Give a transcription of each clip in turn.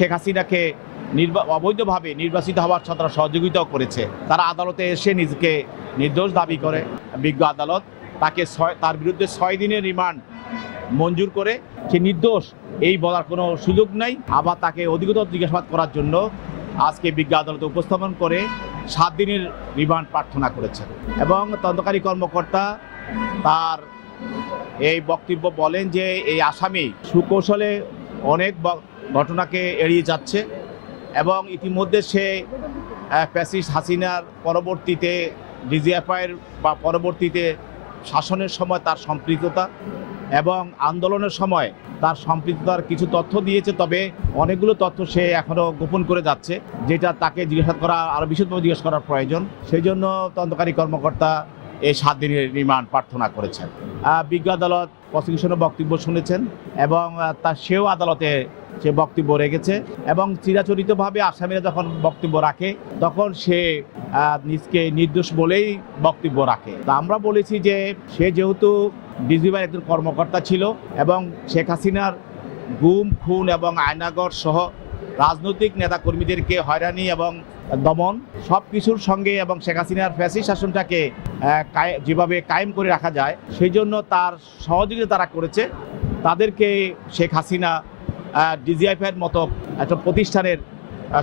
শেখ হাসিনাকে অবৈধভাবে নির্বাচিত হওয়ার তারা সহযোগিতাও করেছে। তারা আদালতে এসে নিজেকে নির্দোষ দাবি করে বিজ্ঞ আদালত তাকে তার বিরুদ্ধে 6 দিনের রিমান্ড মঞ্জুর করে সে নির্দোষ এই বলার কোনো সুযোগ নাই। আবার তাকে অধিকতর জিজ্ঞাসাবাদ করার জন্য আজকে বিজ্ঞ আদালতে উপস্থাপন করে 7 দিনের রিমান্ড প্রার্থনা করেছেন এবং তদন্তকারী কর্মকর্তা তার এই বক্তব্য বলেন যে এই আসামি সুকৌশলে অনেক ঘটনাকে এড়িয়ে যাচ্ছে এবং ইতিমধ্যে সে ফ্যাসিস্ট হাসিনার পরবর্তীতে ডিজিএফআইয়ের বা পরবর্তীতে শাসনের সময় তার সম্পৃক্ততা এবং আন্দোলনের সময় তার সম্পৃক্ততার কিছু তথ্য দিয়েছে, তবে অনেকগুলো তথ্য সে এখনও গোপন করে যাচ্ছে, যেটা তাকে জিজ্ঞাসা করা আরও বিশদভাবে জিজ্ঞাসা করার প্রয়োজন। সেই জন্য তদন্তকারী কর্মকর্তা এই 7 দিনের রিমান্ড প্রার্থনা করেছেন। বিজ্ঞ আদালত প্রসিকিউশনের বক্তব্য শুনেছেন এবং সেও আদালতে সে বক্তব্য রেখেছে এবং চিরাচরিতভাবে আসামিরা যখন বক্তব্য রাখে তখন সে নিজকে নির্দোষ বলেই বক্তব্য রাখে। তা আমরা বলেছি যে সে যেহেতু ডিজিএফআইয়ের একজন কর্মকর্তা ছিল এবং শেখ হাসিনার গুম খুন এবং আয়নাগর সহ রাজনৈতিক নেতাকর্মীদেরকে হয়রানি এবং দমন সব কিছুর সঙ্গে এবং শেখ হাসিনার ফ্যাসিস্ট শাসনটাকে যেভাবে কায়েম করে রাখা যায় সেই জন্য তার সহযোগিতা তারা করেছে। তাদেরকে শেখ হাসিনা ডিজিএফআইয়ের মতো একটা প্রতিষ্ঠানের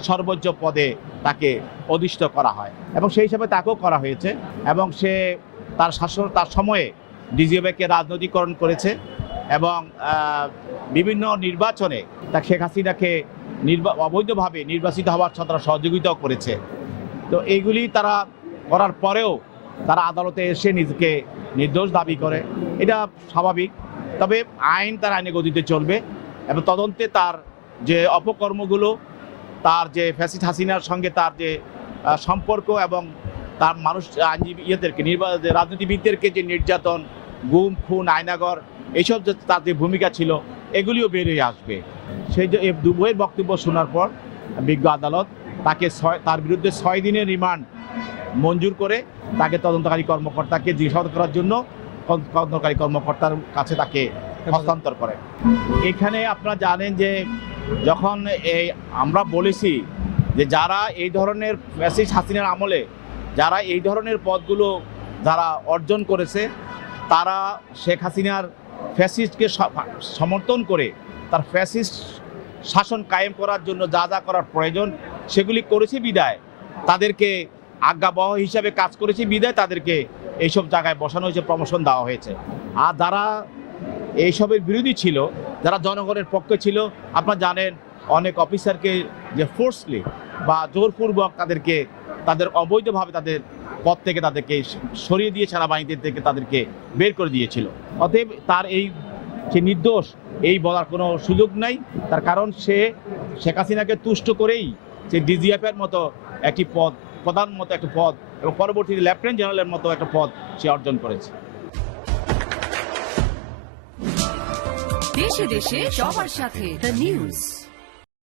সর্বোচ্চ পদে তাকে অধিষ্ঠ করা হয় এবং সেই হিসাবে তাকেও করা হয়েছে এবং সে তার সময়ে ডিজিএফআইকে রাজনৈতিকরণ করেছে এবং বিভিন্ন নির্বাচনে তা শেখ হাসিনাকে অবৈধভাবে নির্বাচিত হওয়ার তারা সহযোগিতাও করেছে। তো এইগুলি তারা করার পরেও তারা আদালতে এসে নিজেকে নির্দোষ দাবি করে, এটা স্বাভাবিক। তবে আইন তার আইনে গতিতে চলবে এবং তদন্তে তার যে অপকর্মগুলো, তার যে ফ্যাসিস্ট হাসিনার সঙ্গে তার যে সম্পর্ক এবং তার মানুষ আইনজীবী রাজনীতিবিদদেরকে যে নির্যাতন, গুম খুন, আয়নাগর এইসব যে তার যে ভূমিকা ছিল এগুলিও বেরিয়ে আসবে। সেই যে এই দুবইয়ের বক্তব্য শোনার পর বিজ্ঞ আদালত তাকে তার বিরুদ্ধে 6 দিনের রিমান্ড মঞ্জুর করে তাকে তদন্তকারী কর্মকর্তাকে জিজ্ঞাসাবাদ করার জন্য তদন্তকারী কর্মকর্তার কাছে তাকে হস্তান্তর করে। এখানে আপনারা জানেন যে যখন আমরা বলেছি যে যারা এই ধরনের ফ্যাসিস্ট হাসিনার আমলে যারা এই ধরনের পদগুলো যারা অর্জন করেছে তারা শেখ হাসিনার ফ্যাসিস্টকে সমর্থন করে তার ফ্যাসিস্ট শাসন কায়েম করার জন্য যা যা করার প্রয়োজন সেগুলি করেছে বিদায় তাদেরকে আজ্ঞাবহ হিসাবে কাজ করেছে বিদায় তাদেরকে এইসব জায়গায় বসানো হয়েছে, প্রমোশন দেওয়া হয়েছে। আর যারা এইসবের বিরোধী ছিল, যারা জনগণের পক্ষে ছিল, আপনারা জানেন অনেক অফিসারকে যে ফোর্সলি বা জোরপূর্বক তাদের অবৈধভাবে তাদের পদ থেকে তাদেরকে সরিয়ে দিয়ে সেনাবাহিনী থেকে তাদেরকে বের করে দিয়েছিল। অতএব তার সে নির্দোষ এই বলার কোনো সুযোগ নাই। তার কারণ সে শেখ হাসিনাকে তুষ্ট করেই সে ডিজিএফআইয়ের মতো একটি পদ, প্রধান মতো একটা পদ এবং পরবর্তীতে লেফটেন্যান্ট জেনারেলের মতো একটা পদ সে অর্জন করেছে। দেশে দেশে সবার সাথে দ্য নিউজ।